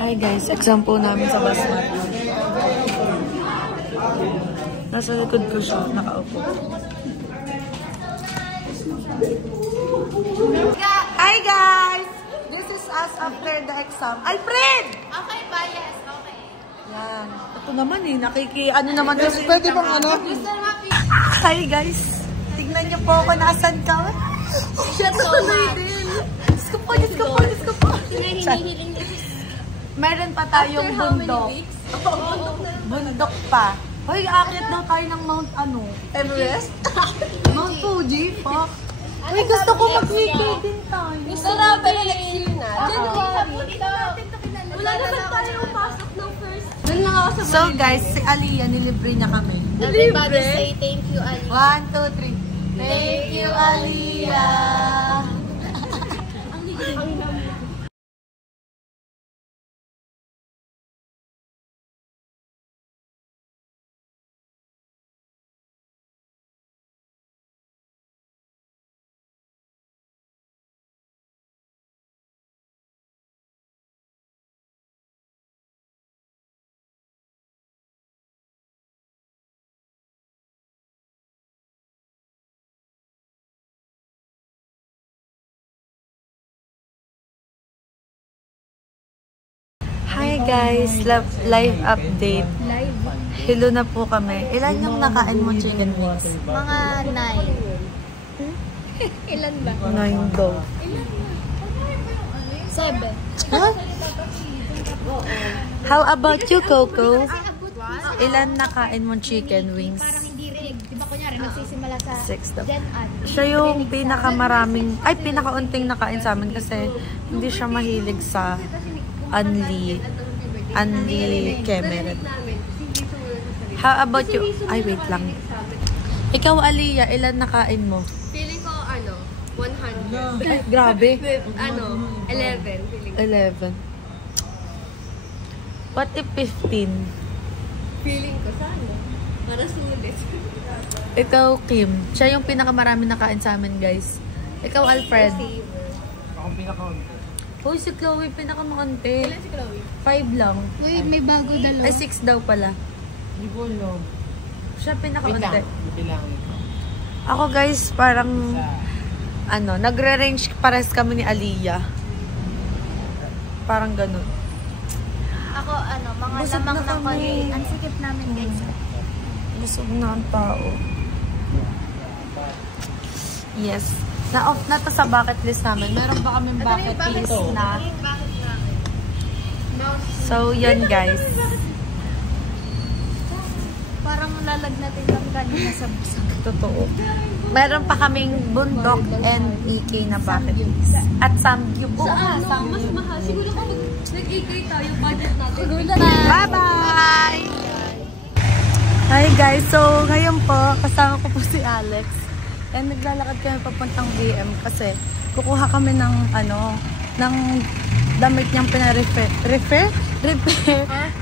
Hi guys, exam po namin sa Basmat. Nasa likod ko siya, nakaupo. Hi guys! This is us after the exam. Alfred! Okay ba? Yes, okay. Yan. Ito naman ano naman kasi. Pwede bang ano? Hi guys! Tignan niyo po ako, nasan ka? Shut tuloy din. Diyos ko po. Meron pa tayong bundok. Bundok pa. Hoy, aakyat daw tayo ng Mount Everest? Mount Fuji po. Uy, gusto ko mag-weekend din tayo. Sarap na next year na. Wala naman tayo pasok ng first. So guys, si Aliyah, nilibre niya kami. Everybody say thank you, Aliyah. 1, 2, 3. Thank you, Aliyah. Hi guys, live update. Hello na po kami. Ilan yung nakain mo chicken wings? Mga 9. Ilan ba? 9 daw. 7. Huh? How about you, Coco? Ilan nakain mo chicken wings? Parang hindi rin. Diba kunyari, nagsisimula sa 6 daw. Gen-Ad. Siya yung pinakaunting nakain sa amin kasi hindi siya mahilig sa Unli Kemer. How about you? Ay, wait lang. Ikaw, Aliyah, ilan nakain mo? Feeling ko, 100. Ay, grabe. 11. Feeling ko. 11. What if 15? Feeling ko, sana. Para sulit. Ikaw, Kim. Siya yung pinakamarami nakain sa amin, guys. Ikaw, Alfred. Akong pinakaunti. Uy, si Chloe, pinakamaunti. Ilan si Chloe? 5 lang. Uy, may bago dalawa. Ay, 6 daw pala. Hindi ko alam. Siya pinakaunti. Bilangin ko. Ako, guys, parang nagre-range pares kami ni Aliyah. Parang ganun. Ako, mga Busog lamang na ng kami. konti. Ang sikip namin, guys. Busog na ang tao. Yes. Na-off na to sa bucket list namin. Meron pa kami bucket list na. So, yan guys. Parang lalagnatin lang kanina sa busog. Totoo. Meron pa kaming bundok and EK na bucket list. At Samgyup. Saan? Mas mahal. Siguro kung nag-EK tayo, budget natin. Bye-bye! Hi guys. So, ngayon po, kasama ko po si Alex. And naglalakad kami papuntang VM kasi kukuha kami ng ng damit niyang repair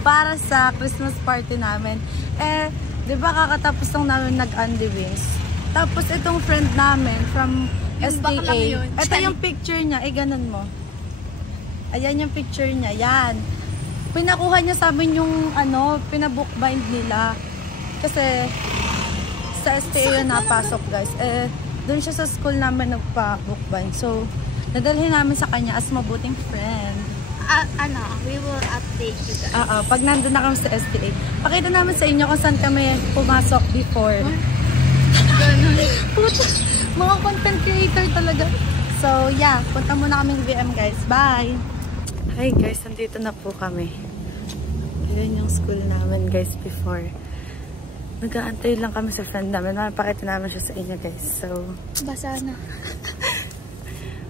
para sa Christmas party namin. Eh, 'di ba kakatapos lang namin nag-Andy Wings. Tapos itong friend namin from STA. Ito yung picture niya, ganun mo. Ayan yung picture niya, yan. Pinakuha niya sa amin yung pinabookbind nila. Kasi sa STA yun napasok guys. Doon siya sa school namin nagpa-bookbind. So, nadalhin namin sa kanya as mabuting friend. We will update you guys. Pag nandun na kami sa STA. Pakita namin sa inyo kung saan kami pumasok before. Mga content creator talaga. So, yeah. Punta muna kaming VM guys. Bye! Hi guys, nandito na po kami. Yan yung school namin guys before. Nag-aantay lang kami sa friend namin. Mapakita namin siya sa inyo guys. So, Basa na.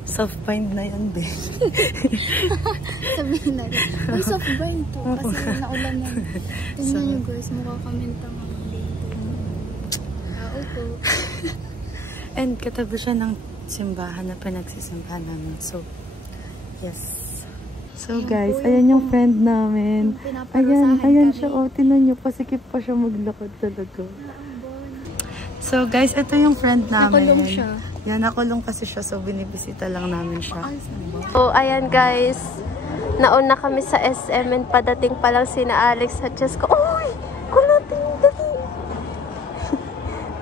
soft bind na yan, be. Sabihin na rin. Uy, soft bind to. Kasi naulan yan. Tingnan nyo guys, mukha kami tamang dito. Opo. And katabi siya ng simbahan na pinagsisimbahan namin. So, yes. So guys, ayan yung friend namin. Ayan siya. O, tinan nyo. Pasikip pa siya maglakad talaga. So guys, ito yung friend namin. Nakulong siya. Yan, nakulong kasi siya. So, binibisita lang namin siya. So, ayan guys. Nauna kami sa SM and padating pa lang sina Alex at Jess ko. Uy! Kulating dali!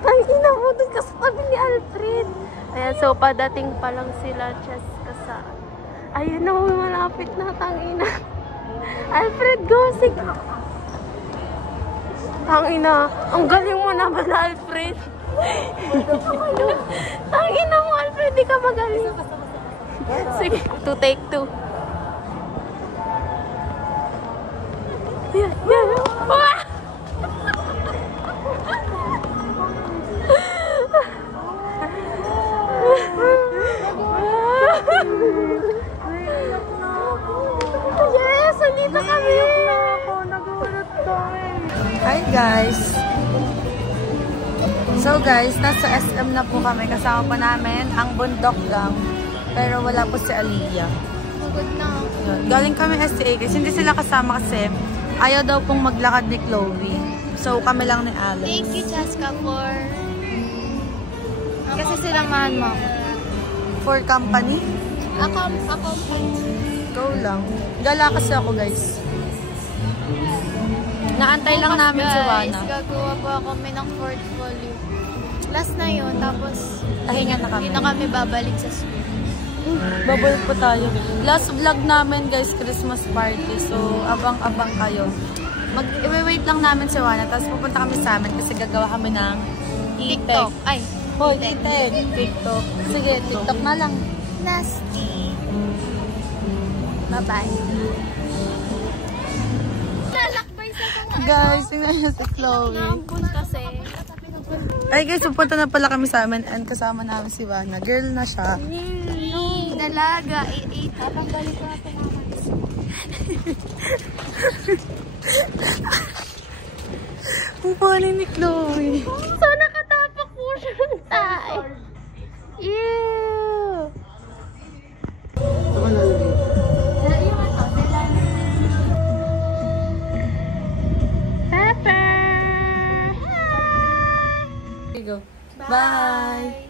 Ang ina mo dun ka sa tabi ni Alfred. Ayan, so padating pa lang sila Jessica sa... Ayun na, malapit na, tangina. Alfred, go! Sige! Tangina, ang galing mo naman, Alfred. Tangina mo, Alfred, di ka magaling. Sige, 2 take 2. Yan, yan. Ah! Yes, andito kami. Nagulat kami. Hi guys. So guys, nasa SM na po kami. Kasama pa namin ang Bundok Gang. Pero wala po si Aliyah. Pagod na. Galing kami STA kasi hindi sila kasama kasi ayaw daw pong maglakad ni Chloe. So kami lang ni Alex. Thank you, Jessica, for... Kasi sinamahan mo. For company? Ako. Go lang. Gala kasi ako guys. Naantay lang namin si Wana. Guys, gagawa po kami ng portfolio. Last na yun, tapos Tahingan na kami. hindi na kami babalik sa school. Babalik po tayo. Last vlog namin guys, Christmas party. So, abang-abang kayo. I-wait lang namin si Wana. Tapos pupunta kami sa amin kasi gagawa kami ng TikTok. Ay, Hoy, TikTok. Sige, TikTok na lang. nasty. Bye-bye. Lalakbay sa mga Guys, tingnan niyo si Chloe. naambun kasi. Ay guys, pupunta na pala kami sa amin and kasama namin si Wana. Girl na siya. Dalaga, 8. Habang balik ko natin Ang funny ni Chloe. So, nakatapak po siya ng tayo. Ew! Saan lalagay? Pepper! Here you go. Bye.